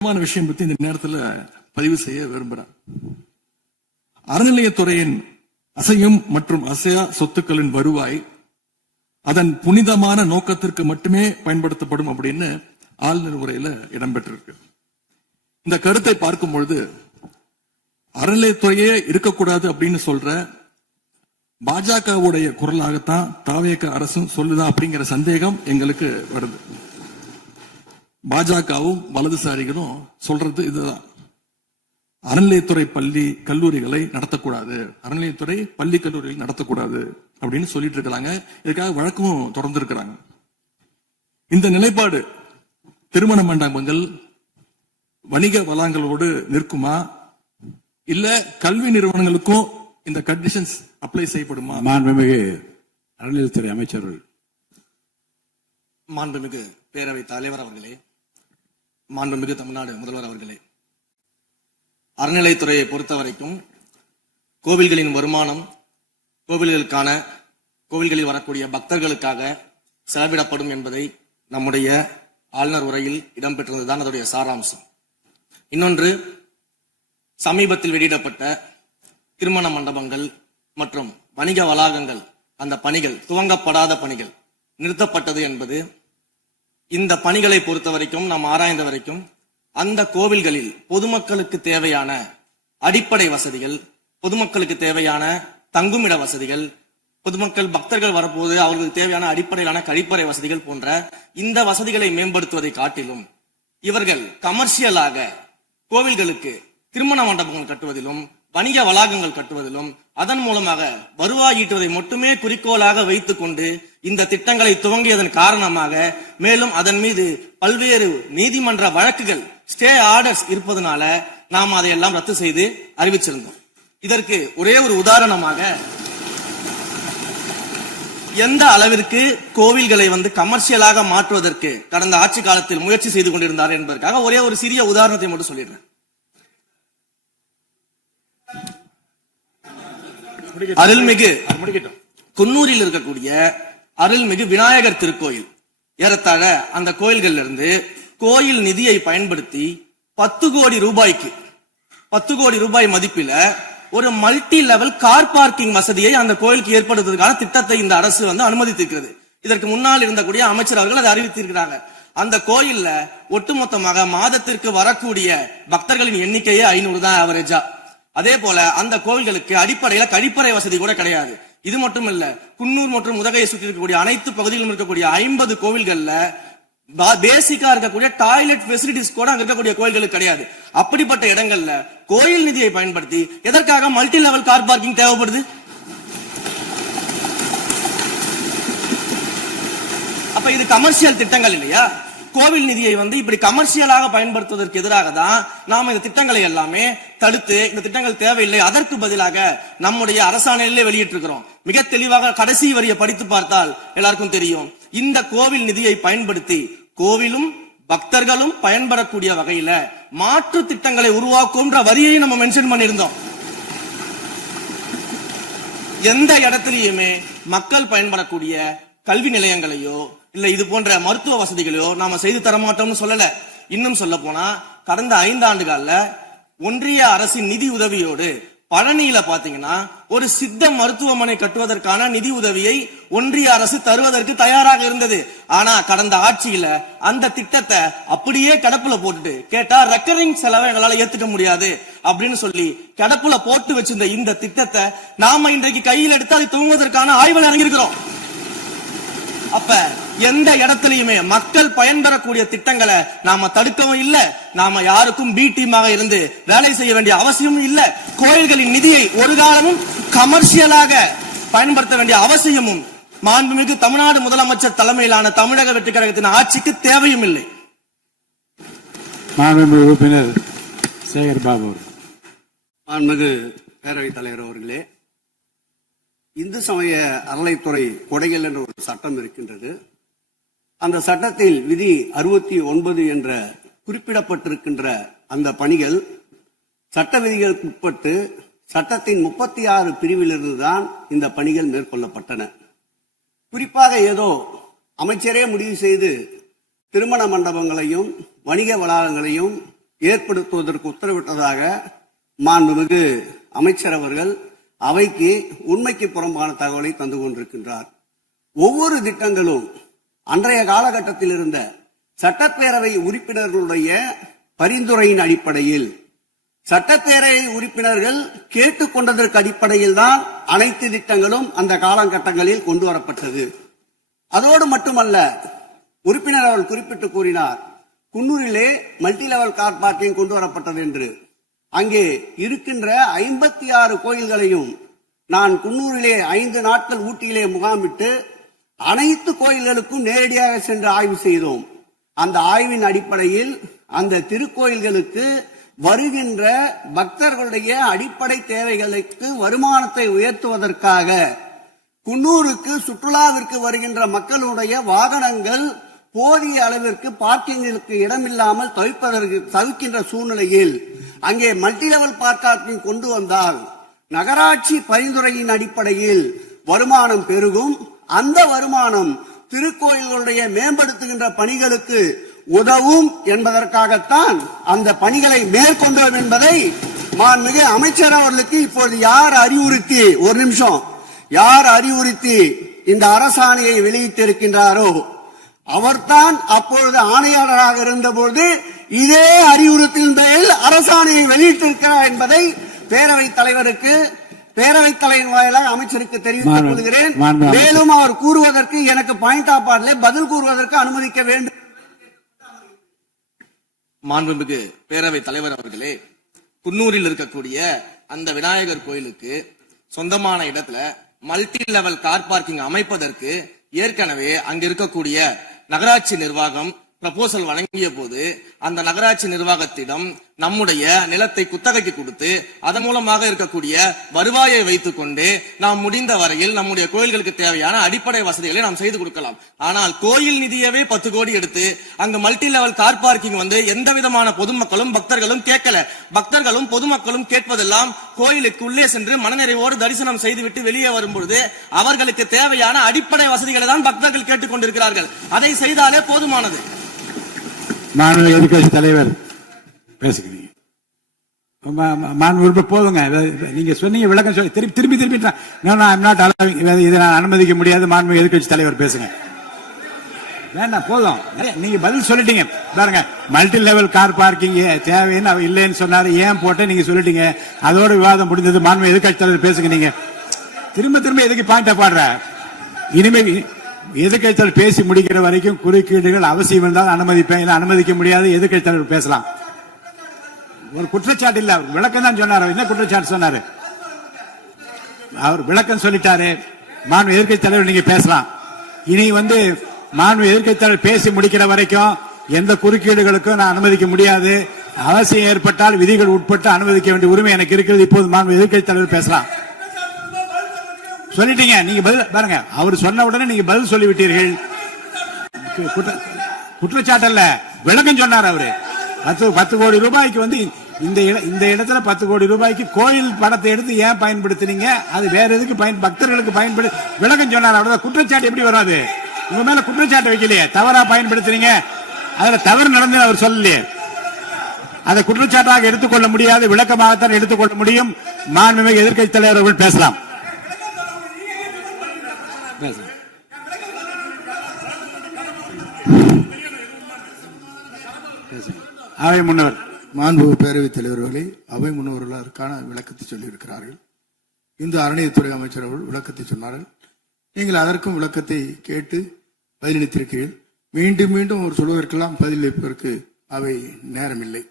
விஷயம் பத்தி இந்த நேரத்தில் பதிவு செய்ய விரும்புகிறேன். அறநிலையத்துறையின் அசையும் மற்றும் அசையா சொத்துக்களின் வருவாய் அதன் புனிதமான நோக்கத்திற்கு மட்டுமே பயன்படுத்தப்படும் அப்படின்னு ஆளுநர் உரையில இடம்பெற்றிருக்கு. இந்த கருத்தை பார்க்கும் பொழுது அறநிலையத்துறையே இருக்கக்கூடாது அப்படின்னு சொல்ற பாஜகவுடைய குரலாகத்தான் தாவேக அரசும் சொல்லுதா அப்படிங்கிற சந்தேகம் எங்களுக்கு வருது. பாஜகவும் வலதுசாரிகளும் சொல்றது இதுதான். அறநிலையத்துறை பள்ளி கல்லூரிகளை நடத்தக்கூடாது, அறநிலையத்துறை பள்ளி கல்லூரிகள் நடத்தக்கூடாது அப்படின்னு சொல்லிட்டு இருக்கிறாங்க. இதுக்காக வழக்கும் தொடர்ந்து இருக்கிறாங்க. இந்த நிலைப்பாடு திருமண மண்டபங்கள் வணிக வளங்களோடு நிற்குமா, இல்ல கல்வி நிறுவனங்களுக்கும் இந்த கண்டிஷன்ஸ் அப்ளை செய்யப்படுமா? மாண்புமிகு அறநிலையத்துறை அமைச்சர்கள். மாண்புமிகு பேரவைத் தலைவர் அவர்களே, மாண்புமிகு தமிழ்நாடு முதல்வர் அவர்களே, அறநிலையத்துறையை பொறுத்த வரைக்கும் கோவில்களின் வருமானம் கோவில்களில் வரக்கூடிய பக்தர்களுக்காக செலவிடப்படும் என்பதை நம்முடைய ஆளுநர் உரையில் இடம்பெற்றிருந்ததுதான் அதனுடைய சாராம்சம். இன்னொன்று, சமீபத்தில் வெளியிடப்பட்ட திருமண மண்டபங்கள் மற்றும் வணிக வளாகங்கள் அந்த பணிகள் துவங்கப்படாத பணிகள் நிறுத்தப்பட்டது என்பது இந்த பணிகளை பொறுத்த வரைக்கும் நாம் ஆராய்ந்த வரைக்கும் அந்த கோவில்களில் பொதுமக்களுக்கு தேவையான அடிப்படை வசதிகள், பொதுமக்களுக்கு தேவையான தங்குமிட வசதிகள், பொதுமக்கள் பக்தர்கள் வரப்போது அவர்களுக்கு தேவையான அடிப்படையிலான கழிப்பறை வசதிகள் போன்ற இந்த வசதிகளை மேம்படுத்துவதை காட்டிலும் இவர்கள் கமர்ஷியலாக கோவில்களுக்கு திருமண மண்டபங்கள் கட்டுவதிலும் வணிக வளாகங்கள் கட்டுவதிலும் அதன் மூலமாக வருவாய் ஈட்டுவதை மட்டுமே குறிக்கோளாக வைத்துக் கொண்டு இந்த திட்டங்களை துவங்கியதன் காரணமாக மேலும் அதன் மீது பல்வேறு நீதிமன்ற வழக்குகள் ஸ்டே ஆர்டர்ஸ் இருப்பதனால நாம் அதையெல்லாம் ரத்து செய்து அறிவிச்சிருந்தோம். இதற்கு ஒரே ஒரு உதாரணமாக எந்த அளவிற்கு கோவில்களை கமர்ஷியலாக மாற்றுவதற்கு கடந்த ஆட்சி காலத்தில் முயற்சி செய்து கொண்டிருந்தார் என்பதற்காக ஒரே ஒரு சிறிய உதாரணத்தை மட்டும் சொல்லிடுறேன். அருள்மிகு குன்னூரில் இருக்கக்கூடிய அருள்மிகு விநாயகர் திருக்கோயில், ஏறத்தாழ அந்த கோயில்கள் இருந்து கோயில் நிதியை பயன்படுத்தி 10 கோடி ரூபாய் மதிப்பில ஒரு மல்டி லெவல் கார் பார்க்கிங் வசதியை அந்த கோயிலுக்கு ஏற்படுத்துவதற்கான திட்டத்தை இந்த அரசு அனுமதித்திருக்கிறது. இதற்கு முன்னால் இருந்தக்கூடிய அமைச்சர் அவர்கள் அதை அறிவித்திருக்கிறாங்க. அந்த கோயில்ல ஒட்டுமொத்தமாக மாதத்திற்கு வரக்கூடிய பக்தர்களின் எண்ணிக்கையே 500 தான் ஆவரேஜா. அதே போல அந்த கோவில்களுக்கு அடிப்படையில கழிப்பறை வசதி கூட கிடையாது. இது மட்டும் இல்ல, குன்னூர் மற்றும் உதகையை சுற்றி இருக்கக்கூடிய அனைத்து பகுதிகளிலும் இருக்கக்கூடிய 50 கோவில்கள்ல பேசிக்கா இருக்கக்கூடிய டாய்லெட் பெசிலிட்டிஸ் கூட அங்க இருக்கக்கூடிய கோயில்களுக்கு கிடையாது. அப்படிப்பட்ட இடங்கள்ல கோயில் நிதியை பயன்படுத்தி எதற்காக மல்டி லெவல் கார் பார்க்கிங் தேவைப்படுது? அப்ப இது கமர்ஷியல் திட்டங்கள் இல்லையா? கோவில் நிதியை இப்படி கமர்ஷியலாக பயன்படுத்துவதற்கு எதிராக தான் நாம இந்த திட்டங்களை எல்லாமே தடுத்து இந்த திட்டங்கள் தேவையில்லை, அதற்கு பதிலாக நம்முடைய அரசாணையிலே வெளியிட்டிருக்கிறோம். மிக தெளிவாக கடைசி வரியை படித்து பார்த்தால் எல்லாருக்கும் தெரியும். இந்த கோவில் நிதியை பயன்படுத்தி கோவிலும் பக்தர்களும் பயன்பெறக்கூடிய வகையில மாற்று திட்டங்களை உருவாக்கும் வரியை நம்ம மென்ஷன் பண்ணியிருந்தோம். எந்த இடத்திலையுமே மக்கள் பயன்படக்கூடிய கல்வி நிலையங்களையோ இல்ல இது போன்ற மருத்துவ வசதிகளையோ நாம செய்து தரமாட்டோம்னு சொல்லல. இன்னும் சொல்ல போனா கடந்த 5 ஆண்டுகள்ல ஒன்றிய அரசின் நிதி உதவியோடு பழனியில பாத்தீங்கன்னா ஒரு சித்த மருத்துவமனை கட்டுவதற்கான நிதி உதவியை ஒன்றிய அரசு தருவதற்கு தயாராக இருந்தது. ஆனா கடந்த ஆட்சியில அந்த திட்டத்தை அப்படியே கிடப்புல போட்டுட்டு கேட்டா ரெக்கரிங் செலவை எங்களால ஏத்துக்க முடியாது அப்படின்னு சொல்லி கிடப்புல போட்டு வச்சிருந்த இந்த திட்டத்தை நாம இன்றைக்கு கையில் எடுத்து அதை துவங்குவதற்கான ஆய்வில் இறங்கியிருக்கிறோம். அப்ப எந்த இடத்திலையுமே மக்கள் பயன்பெறக்கூடிய திட்டங்களை நாம தடுக்கவும் இல்ல, நாம யாருக்கும் பி டீமாக இருந்து வேலை செய்ய வேண்டிய அவசியமும் இல்ல. கோயில்களின் நிதியை ஒரு காலமும் கமர்ஷியலாக பயன்படுத்த வேண்டிய அவசியமும் மாண்புமிகு தமிழ்நாடு முதலமைச்சர் தலைமையிலான தமிழக வெற்றி கழகத்தின் ஆட்சிக்கு தேவையும் இல்லை. மாண்புமிகு உறுப்பினர் சேகர் பாபு. மாண்புமிகு பேரவைத் தலைவர் அவர்களே, இந்து சமய அறநிலையத்துறை கொடைகள் என்ற ஒரு சட்டம் இருக்கின்றது. அந்த சட்டத்தில் விதி 69 என்ற குறிப்பிடப்பட்டிருக்கின்ற அந்த பணிகள் சட்ட விதிகளுக்கு உட்பட்டு சட்டத்தின் 36 பிரிவிலிருந்து தான் இந்த பணிகள் மேற்கொள்ளப்பட்டன. குறிப்பாக ஏதோ அமைச்சரே முடிவு செய்து திருமண மண்டபங்களையும் வணிக வளாகங்களையும் ஏற்படுத்துவதற்கு உத்தரவிட்டதாக மாண்புமிகு அமைச்சர் அவர்கள் அவைக்கு உண்மைக்கு புறம்பான தகவலை தந்து கொண்டிருக்கின்றார். ஒவ்வொரு திட்டங்களும் அன்றைய காலகட்டத்தில் இருந்த சட்டப்பேரவை உறுப்பினர்களுடைய பரிந்துரையின் அடிப்படையில், சட்டப்பேரவை உறுப்பினர்கள் கேட்டுக்கொண்டதற்கு அடிப்படையில் தான் அனைத்து திட்டங்களும் அந்த காலகட்டங்களில் கொண்டு வரப்பட்டது. அதோடு மட்டுமல்ல, உறுப்பினர் அவர்கள் குறிப்பிட்டு கூறினார், குன்னூரிலே மல்டி லெவல் கார் பார்க்கிங் கொண்டு வரப்பட்டது என்று. அங்கே இருக்கின்ற 56 கோயில்களையும் நான் குன்னூரிலே 5 நாட்கள் ஊட்டியிலே முகாமிட்டு அனைத்து கோயில்களுக்கும் நேரடியாக சென்று ஆய்வு செய்தோம். அந்த ஆய்வின் அடிப்படையில் அந்த திருக்கோயில்களுக்கு வருகின்ற பக்தர்களுடைய அடிப்படை தேவைகளுக்கு வருமானத்தை உயர்த்துவதற்காக குன்னூருக்கு சுற்றுலாவிற்கு வருகின்ற மக்களுடைய வாகனங்கள் போதிய அளவிற்கு பார்க்கிங்களுக்கு இடமில்லாமல் தவிர்க்கின்ற சூழ்நிலையில் அங்கே மல்டி லெவல் பார்க்கிங் கொண்டு வந்தால் நகராட்சி பரிந்துரையின் அடிப்படையில் வருமானம் பெருகும். அந்த வருமானம் திருக்கோயில்களுடைய மேம்படுத்துகின்ற பணிகளுக்கு உதவும் என்பதற்காகத்தான் அந்த பணிகளை மேற்கொண்டோம் என்பதை மாண்புமிகு அமைச்சர் அவர்களுக்கு இப்போது யார் அறிவுறுத்தி, ஒரு நிமிஷம், யார் அறிவுறுத்தி இந்த அரசாணையை வெளியிட்டிருக்கின்றாரோ அவர்தான் அப்பொழுது ஆணையாளராக இருந்தபோது இதே அறிவுறுத்தின் பேரில் அரசாணையை வெளியிட்டிருக்கிறார் என்பதை பேரவைத் தலைவருக்கு, பேரவைத் தலைவர் வாயிலாக அமைச்சருக்கு தெரிவித்துக் கொள்கிறேன். மேலும் அவர் கூறுவதற்கு எனக்கு பாயிண்ட் ஆஃப் ஆர்டர் பதில் கூறுவதற்கு அனுமதிக்க வேண்டும். மாண்புமிகு பேரவைத் தலைவர் அவர்களே, குன்னூரில் இருக்கக்கூடிய அந்த விநாயகர் கோயிலுக்கு சொந்தமான இடத்துல மல்டி லெவல் கார் பார்க்கிங் அமைப்பதற்கு ஏற்கனவே அங்க இருக்கக்கூடிய நகராட்சி நிர்வாகம் ப்ரப்போசல் வழங்கிய போது அந்த நகராட்சி நிர்வாகத்திடம் நம்முடைய நிலத்தை குத்தகைக்கு கொடுத்து அதன் மூலமாக இருக்கக்கூடிய வருவாயை வைத்துக் கொண்டு நாம் முடிந்த வரையில் நம்முடைய கோயில்களுக்கு தேவையான அடிப்படை வசதிகளை நாம் செய்து கொடுக்கலாம். ஆனால் கோயில் நிதியவே 10 கோடி எடுத்து அங்க மல்டி லெவல் கார் பார்க்கிங் எந்த விதமான பொதுமக்களும் பக்தர்களும் கேட்கல. பக்தர்களும் பொதுமக்களும் கேட்பதெல்லாம் கோயிலுக்கு உள்ளே சென்று மனநிறைவோடு தரிசனம் செய்துவிட்டு வெளியே வரும்பொழுது அவர்களுக்கு தேவையான அடிப்படை வசதிகளை தான் பக்தர்கள் கேட்டுக் கொண்டிருக்கிறார்கள். அதை செய்தாலே போதுமானது. மாநில எதிர்கட்சி தலைவர் பேசுகிறீங்க. போதுங்க, நீங்க சொன்னீங்க விளக்கம் சொல்லி திருப்பி இதை நான் அனுமதிக்க முடியாது. மாண்புமிகு எதிர்கட்சி தலைவர் பேசுங்க. வேண்டாம், போதும், நீங்க பதில் சொல்லிட்டீங்க. பாருங்க, மல்டி லெவல் கார் பார்க்கிங் தேவைன்னு அவர் இல்லைன்னு சொன்னாரு, ஏன் போட்டு நீங்க சொல்லிட்டீங்க. அதோட விவாதம் முடிந்தது. மாண்புமிகு எதிர்கட்சி தலைவர் பேசுங்க. நீங்க திரும்ப எதுக்கு பாயிண்ட் பாடுற? இனிமே எதிர்கட்சி தலைவர் பேசி முடிக்கிற வரைக்கும் குறுக்கீடுகள் அவசியம் இருந்தால் அனுமதிப்பேன், இல்லை அனுமதிக்க முடியாது. எதிர்கட்சி தலைவர் பேசலாம். ஒரு குற்றச்சாட்டு இல்ல, விளக்கம் தான் சொன்னார். என்ன குற்றச்சாட்டு சொன்னாரு? அவர் விளக்கம் சொல்லிட்டாரு. மாண்பு எதிர்கட்சி தலைவர் நீங்க பேசலாம். இனி மாண்பு எதிர்கட்சி தலைவர் பேசி முடிக்கிற வரைக்கும் எந்த குறுக்கீடுகளுக்கும் நான் அனுமதிக்க முடியாது. அவசியம் ஏற்பட்டால் விதிகள் உட்பட்டு அனுமதிக்க வேண்டிய உரிமை எனக்கு இருக்கிறது. இப்போது மாண்பு எதிர்கட்சி தலைவர் பேசலாம். சொல்லிட்டீங்க, நீங்க பதில் பாருங்க. அவர் சொன்ன உடனே நீங்க பதில் சொல்லிவிட்டீர்கள். குற்றச்சாட்டு அல்ல, விளக்கம் சொன்னார் அவரு. 10 கோடி ரூபாய்க்கு இந்த இடத்துல 10 கோடி ரூபாய்க்கு கோயில் பணத்தை எடுத்து ஏன் பயன்படுத்தினீங்க, அது வேற எதுக்கு பக்தர்களுக்கு பயன்படுத்தி விளக்கம் சொன்னார். அவ்வளவுதான். குற்றச்சாட்டு எப்படி வராது? உங்க மேல குற்றச்சாட்டு வைக்கலையே, தவறா பயன்படுத்தினீங்க, அதுல தவறு நடந்து அவர் சொல்லலையே. அதை குற்றச்சாட்டாக எடுத்துக்கொள்ள முடியாது, விளக்கமாகத்தான் எடுத்துக்கொள்ள முடியும். மாண்புமிகு எதிர்க்கட்சி தலைவர் அவர்கள் பேசலாம். அவை முன்னவர். மாண்புமிகு பேரவைத் தலைவர்களே, அவை முன்னவர்கள் அதற்கான விளக்கத்தை சொல்லியிருக்கிறார்கள். இந்து அறநிலையத்துறை அமைச்சர் அவர்கள் விளக்கத்தை சொன்னார்கள். நீங்கள் அதற்கும் விளக்கத்தை கேட்டு பதிலளித்திருக்கிறீர்கள். மீண்டும் அவர் சொல்வதற்கெல்லாம் பதிலளிப்பதற்கு அவை நேரமில்லை.